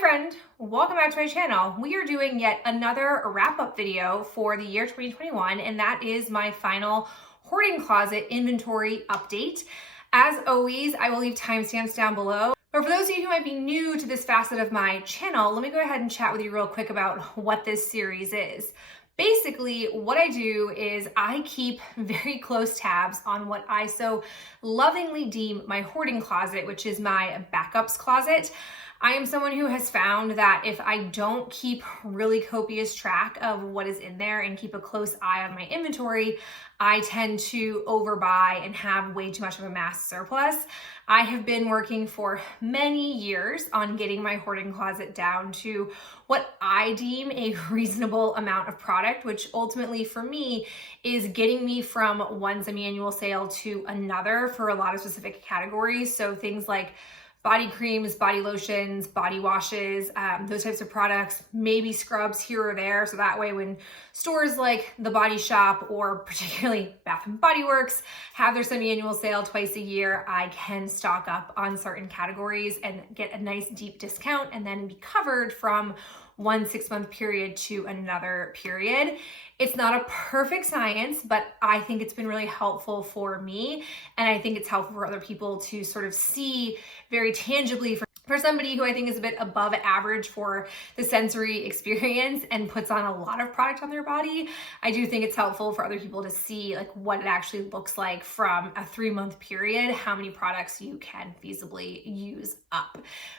friend, welcome back to my channel. We are doing yet another wrap-up video for the year 2021, and that is my final hoarding closet inventory update. As always, I will leave timestamps down below. But for those of you who might be new to this facet of my channel, let me go ahead and chat with you real quick about what this series is. Basically, what I do is I keep very close tabs on what I so lovingly deem my hoarding closet, which is my backups closet. I am someone who has found that if I don't keep really copious track of what is in there and keep a close eye on my inventory, I tend to overbuy and have way too much of a mass surplus. I have been working for many years on getting my hoarding closet down to what I deem a reasonable amount of product, which ultimately for me is getting me from one semi-annual sale to another for a lot of specific categories. So things like body creams, body lotions, body washes, those types of products, maybe scrubs here or there. So that way when stores like The Body Shop or particularly Bath and Body Works have their semi-annual sale twice a year, I can stock up on certain categories and get a nice deep discount and then be covered from one 6-month period to another period. It's not a perfect science, but I think it's been really helpful for me. And I think it's helpful for other people to sort of see very tangibly for somebody who I think is a bit above average for the sensory experience and puts on a lot of product on their body. I do think it's helpful for other people to see like what it actually looks like from a 3-month period, how many products you can feasibly use up.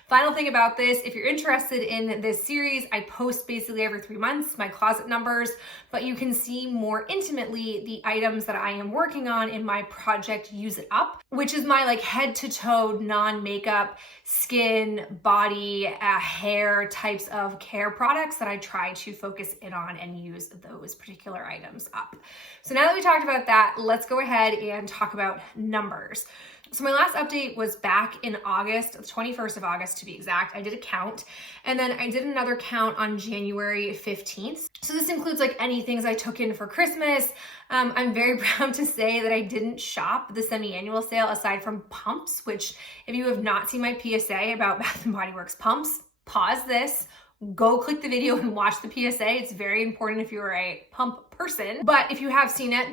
Final thing about this, if you're interested in this series, I post basically every 3 months my closet numbers, but you can see more intimately the items that I am working on in my project Use It Up, which is my like head to toe non-makeup skin, body, hair types of care products that I try to focus in on and use those particular items up. So now that we talked about that, let's go ahead and talk about numbers. So my last update was back in August, the 21st of August to be exact. I did a count, and then I did another count on January 15th. So this includes like any things I took in for Christmas. I'm very proud to say that I didn't shop the semi-annual sale aside from pumps, which if you have not seen my PSA about Bath and Body Works pumps, pause this, go click the video and watch the PSA. It's very important if you're a pump person, but if you have seen it,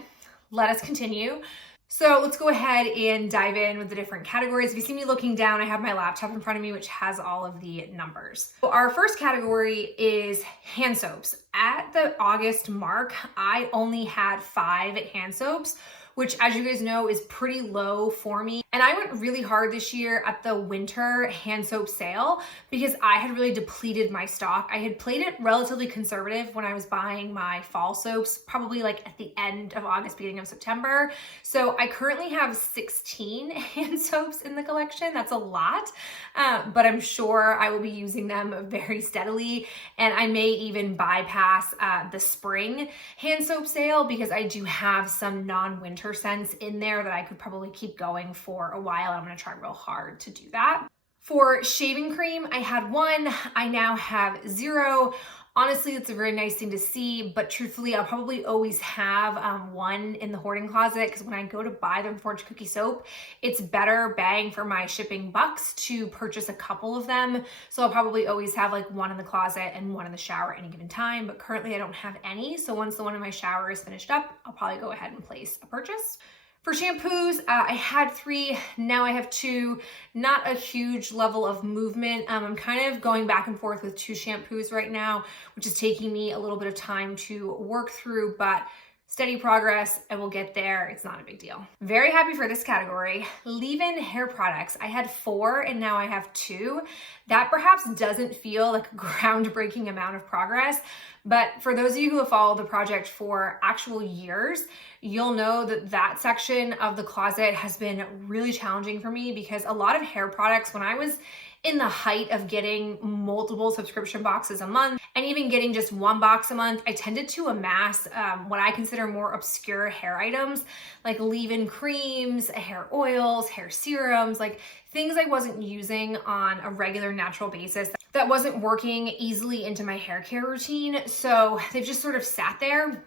let us continue. So let's go ahead and dive in with the different categories. If you see me looking down, I have my laptop in front of me, which has all of the numbers. So our first category is hand soaps. At the August mark, I only had 5 hand soaps, which as you guys know is pretty low for me. And I went really hard this year at the winter hand soap sale because I had really depleted my stock. I had played it relatively conservative when I was buying my fall soaps, probably like at the end of August, beginning of September. So I currently have 16 hand soaps in the collection. That's a lot, but I'm sure I will be using them very steadily. And I may even bypass the spring hand soap sale because I do have some non-winter scents in there that I could probably keep going for a while. I'm going to try real hard to do that. For shaving cream, I had 1. I now have 0. Honestly, it's a very nice thing to see, but truthfully, I'll probably always have 1 in the hoarding closet because when I go to buy the Fortune Cookie soap, it's better bang for my shipping bucks to purchase a couple of them. So I'll probably always have like 1 in the closet and 1 in the shower at any given time, but currently I don't have any. So once the one in my shower is finished up, I'll probably go ahead and place a purchase. For shampoos, I had 3, now I have 2, not a huge level of movement. I'm kind of going back and forth with 2 shampoos right now, which is taking me a little bit of time to work through, but steady progress, I will get there. It's not a big deal. Very happy for this category. Leave-in hair products. I had 4 and now I have 2. That perhaps doesn't feel like a groundbreaking amount of progress, but for those of you who have followed the project for actual years, you'll know that that section of the closet has been really challenging for me because a lot of hair products, when I was in the height of getting multiple subscription boxes a month and even getting just 1 box a month, I tended to amass what I consider more obscure hair items like leave-in creams, hair oils, hair serums, like things I wasn't using on a regular natural basis that wasn't working easily into my hair care routine. So they've just sort of sat there.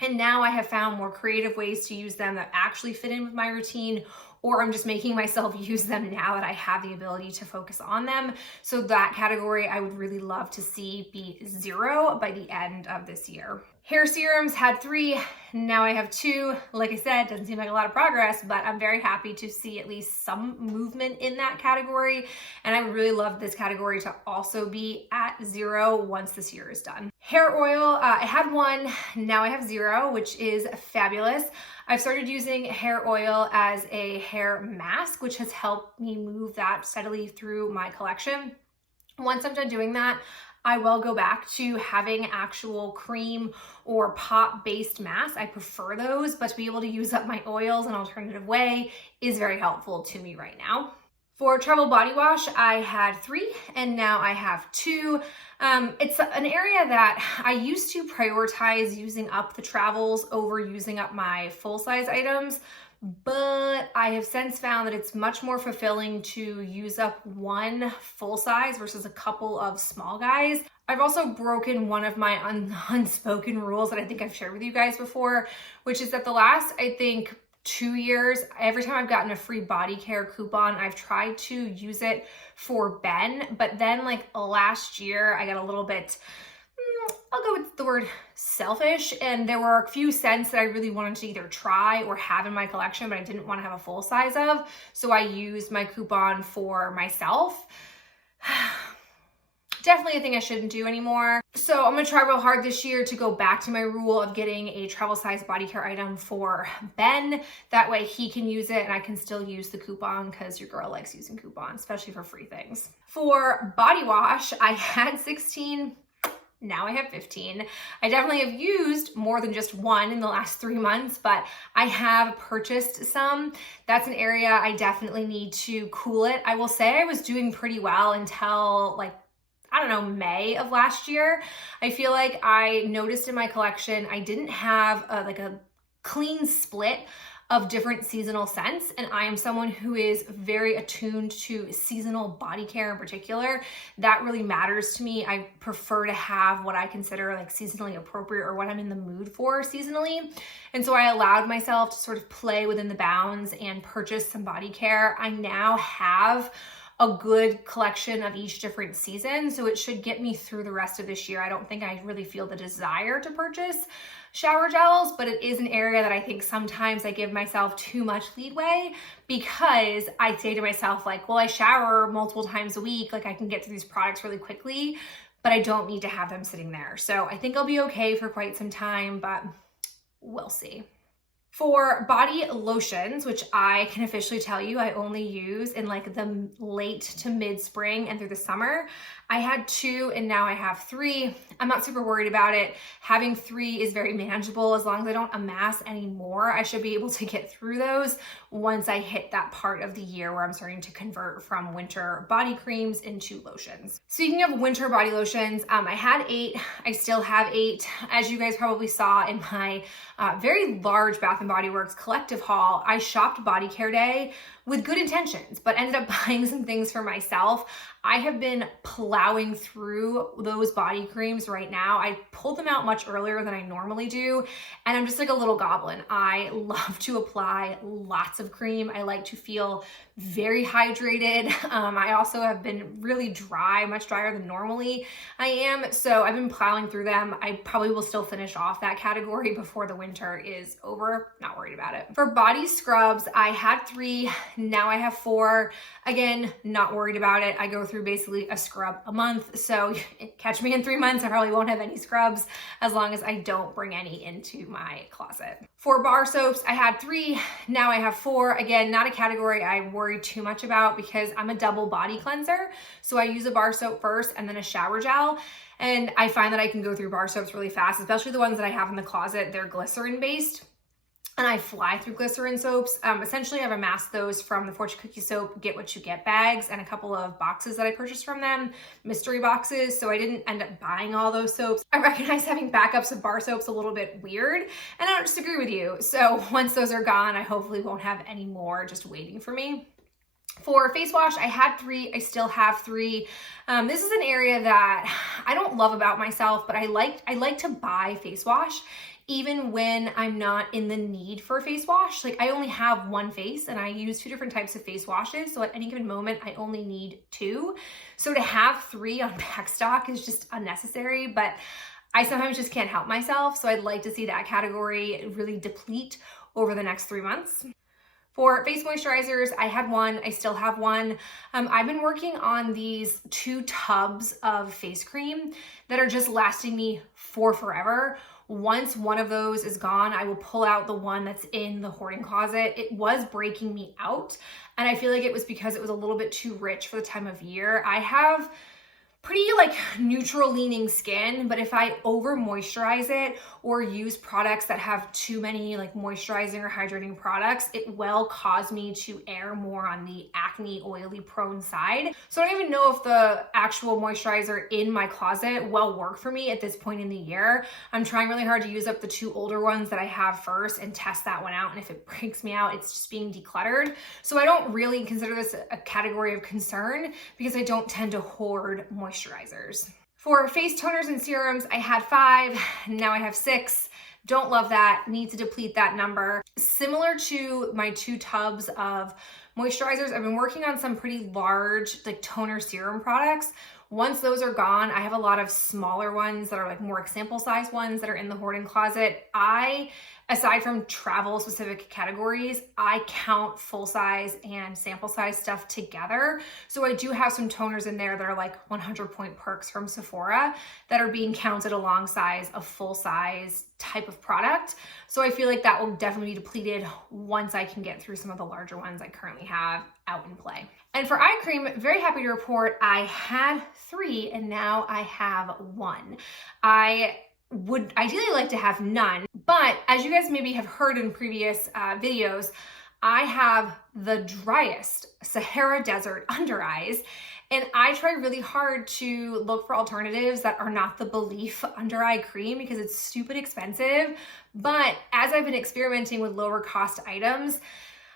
And now I have found more creative ways to use them that actually fit in with my routine or I'm just making myself use them now that I have the ability to focus on them. So that category I would really love to see be 0 by the end of this year. Hair serums had 3, now I have 2. Like I said, doesn't seem like a lot of progress, but I'm very happy to see at least some movement in that category. And I would really love this category to also be at 0 once this year is done. Hair oil, I had 1, now I have 0, which is fabulous. I've started using hair oil as a hair mask, which has helped me move that steadily through my collection. Once I'm done doing that, I will go back to having actual cream or pop-based masks. I prefer those, but to be able to use up my oils in an alternative way is very helpful to me right now. For travel body wash, I had 3 and now I have 2. It's an area that I used to prioritize using up the travels over using up my full-size items, but I have since found that it's much more fulfilling to use up one full size versus a couple of small guys. I've also broken one of my unspoken rules that I think I've shared with you guys before, which is that the last, I think, 2 years, every time I've gotten a free body care coupon, I've tried to use it for Ben, but then like last year I got a little bit, I'll go with the word selfish, and there were a few scents that I really wanted to either try or have in my collection, but I didn't want to have a full size of, so I used my coupon for myself. Definitely a thing I shouldn't do anymore. So I'm gonna try real hard this year to go back to my rule of getting a travel size body care item for Ben. That way he can use it and I can still use the coupon, because your girl likes using coupons, especially for free things. For body wash, I had 16. Now I have 15. I definitely have used more than just one in the last 3 months, but I have purchased some. That's an area I definitely need to cool it. I will say I was doing pretty well until like, I don't know, May of last year. I feel like I noticed in my collection, I didn't have a clean split of different seasonal scents, and I am someone who is very attuned to seasonal body care in particular. That really matters to me. I prefer to have what I consider like seasonally appropriate or what I'm in the mood for seasonally. And so I allowed myself to sort of play within the bounds and purchase some body care. I now have a good collection of each different season, so it should get me through the rest of this year. I don't think I really feel the desire to purchase shower gels, but it is an area that I think sometimes I give myself too much leeway, because I say to myself like, well, I shower multiple times a week, like I can get through these products really quickly, but I don't need to have them sitting there. So I think I'll be okay for quite some time, but we'll see. For body lotions, which I can officially tell you I only use in like the late to mid spring and through the summer, I had 2 and now I have 3. I'm not super worried about it. Having 3 is very manageable. As long as I don't amass any more, I should be able to get through those once I hit that part of the year where I'm starting to convert from winter body creams into lotions. Speaking of winter body lotions, I had 8. I still have 8. As you guys probably saw in my very large Bath & Body Works collective haul, I shopped Body Care Day with good intentions, but ended up buying some things for myself. I have been plowing through those body creams right now. I pulled them out much earlier than I normally do, and I'm just like a little goblin. I love to apply lots of cream. I like to feel very hydrated. I also have been really dry, much drier than normally I am, so I've been plowing through them. I probably will still finish off that category before the winter is over. Not worried about it. For body scrubs, I had 3, now I have 4. Again, not worried about it. I go through basically a scrub a month, so catch me in 3 months, I probably won't have any scrubs as long as I don't bring any into my closet. For bar soaps, I had 3, now I have 4. Again, not a category I worry too much about because I'm a double body cleanser, so I use a bar soap first and then a shower gel. And I find that I can go through bar soaps really fast, especially the ones that I have in the closet. They're glycerin based, and I fly through glycerin soaps. Essentially, I've amassed those from the Fortune Cookie Soap Get What You Get bags and a couple of boxes that I purchased from them, mystery boxes, so I didn't end up buying all those soaps. I recognize having backups of bar soaps a little bit weird, and I don't disagree with you. So once those are gone, I hopefully won't have any more just waiting for me. For face wash, I had 3, I still have 3. This is an area that I don't love about myself, but I like to buy face wash even when I'm not in the need for a face wash. Like I only have one face and I use 2 different types of face washes. So at any given moment, I only need 2. So to have 3 on backstock is just unnecessary, but I sometimes just can't help myself. So I'd like to see that category really deplete over the next 3 months. For face moisturizers, I had one, I still have one. I've been working on these 2 tubs of face cream that are just lasting me for forever. Once one of those is gone, I will pull out the one that's in the hoarding closet. It was breaking me out, and I feel like it was because it was a little bit too rich for the time of year. I have pretty like neutral leaning skin, but if I over moisturize it or use products that have too many like moisturizing or hydrating products, it will cause me to err more on the acne oily prone side. So I don't even know if the actual moisturizer in my closet will work for me at this point in the year. I'm trying really hard to use up the 2 older ones that I have first and test that one out. And if it breaks me out, it's just being decluttered. So I don't really consider this a category of concern because I don't tend to hoard moisturizers. For face toners and serums, I had 5, now I have 6. Don't love that, need to deplete that number. Similar to my 2 tubs of moisturizers, I've been working on some pretty large like toner serum products. Once those are gone, I have a lot of smaller ones that are like more sample size ones that are in the hoarding closet. Aside from travel specific categories, I count full size and sample size stuff together. So I do have some toners in there that are like 100 point perks from Sephora that are being counted alongside a full size type of product. So I feel like that will definitely be depleted once I can get through some of the larger ones I currently have out in play. And for eye cream, very happy to report I had 3 and now I have 1. I would ideally like to have none, but as you guys maybe have heard in previous videos, I have the driest Sahara Desert under eyes, and I try really hard to look for alternatives that are not the Belief under eye cream because it's stupid expensive. But as I've been experimenting with lower cost items,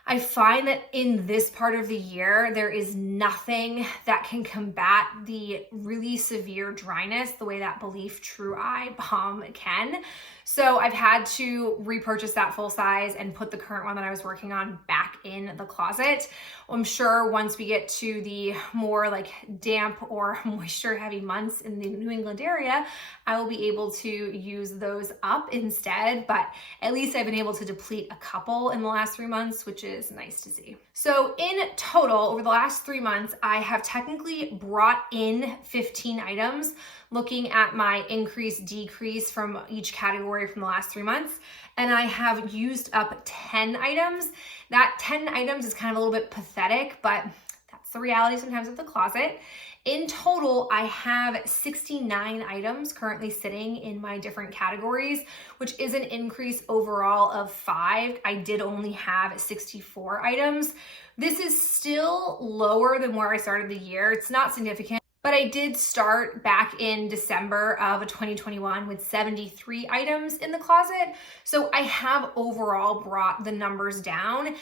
I find that in this part of the year, there is nothing that can combat the really severe dryness the way that Belief True Eye Balm can. So I've had to repurchase that full size and put the current one that I was working on back in the closet. I'm sure once we get to the more like damp or moisture heavy months in the New England area, I will be able to use those up instead, but at least I've been able to deplete a couple in the last 3 months, which is nice to see. So in total, over the last 3 months, I have technically brought in 15 items, looking at my increase, decrease from each category from the last 3 months. And I have used up 10 items. That 10 items is kind of a little bit pathetic, but that's the reality sometimes of the closet. In total, I have 69 items currently sitting in my different categories, which is an increase overall of 5. I did only have 64 items. This is still lower than where I started the year. It's not significant, but I did start back in December of 2021 with 73 items in the closet. So I have overall brought the numbers down.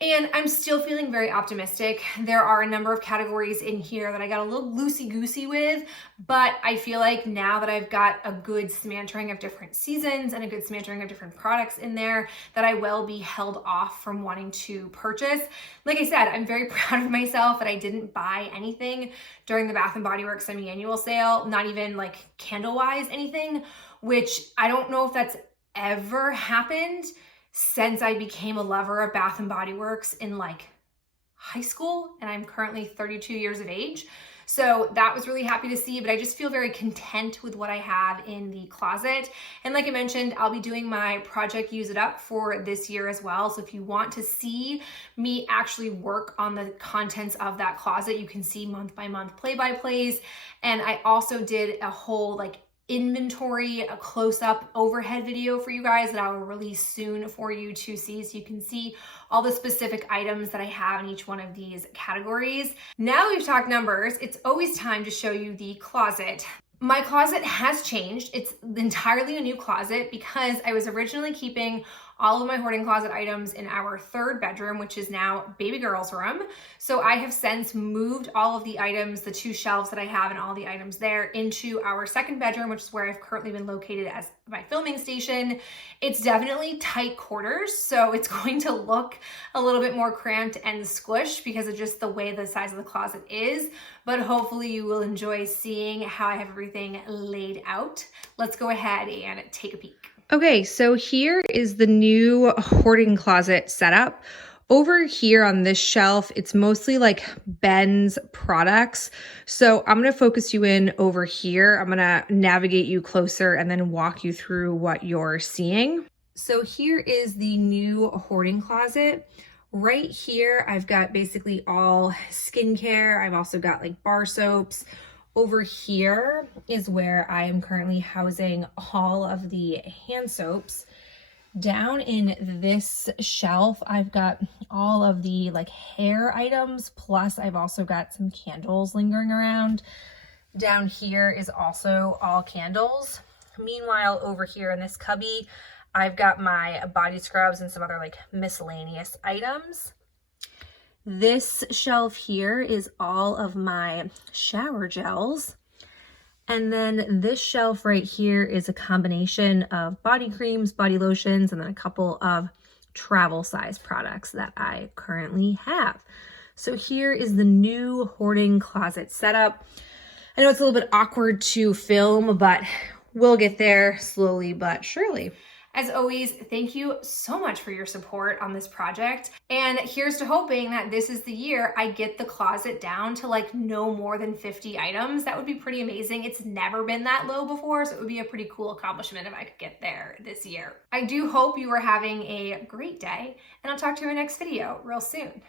And I'm still feeling very optimistic. There are a number of categories in here that I got a little loosey-goosey with, but I feel like now that I've got a good smattering of different seasons and a good smattering of different products in there, that I will be held off from wanting to purchase. Like I said, I'm very proud of myself that I didn't buy anything during the Bath & Body Works semi-annual sale, not even like candle-wise anything, which I don't know if that's ever happened since I became a lover of Bath & Body Works in like high school, and I'm currently 32 years of age. So that was really happy to see, but I just feel very content with what I have in the closet. And like I mentioned, I'll be doing my Project Use It Up for this year as well. So if you want to see me actually work on the contents of that closet, you can see month by month play-by-plays. And I also did a whole like inventory, a close-up overhead video for you guys that I will release soon for you to see, so you can see all the specific items that I have in each one of these categories. Now we've talked numbers, it's always time to show you the closet. My closet has changed. It's entirely a new closet because I was originally keeping all of my hoarding closet items in our third bedroom, which is now baby girl's room. So I have since moved all of the items, the 2 shelves that I have and all the items there, into our second bedroom, which is where I've currently been located as my filming station. It's definitely tight quarters, so it's going to look a little bit more cramped and squished because of just the way the size of the closet is, but hopefully you will enjoy seeing how I have everything laid out. Let's go ahead and take a peek. Okay, so here is the new hoarding closet setup. Over here on this shelf, it's mostly like Ben's products. So I'm going to focus you in over here. I'm going to navigate you closer and then walk you through what you're seeing. So here is the new hoarding closet. Right here, I've got basically all skincare. I've also got like bar soaps. Over here is where I am currently housing all of the hand soaps. Down in this shelf, I've got all of the like hair items, plus I've also got some candles lingering around. Down here is also all candles. Meanwhile, over here in this cubby, I've got my body scrubs and some other like miscellaneous items. This shelf here is all of my shower gels. And then this shelf right here is a combination of body creams, body lotions, and then a couple of travel size products that I currently have. So here is the new hoarding closet setup. I know it's a little bit awkward to film, but we'll get there slowly but surely. As always, thank you so much for your support on this project. And here's to hoping that this is the year I get the closet down to like no more than 50 items. That would be pretty amazing. It's never been that low before, so it would be a pretty cool accomplishment if I could get there this year. I do hope you are having a great day, and I'll talk to you in my next video real soon.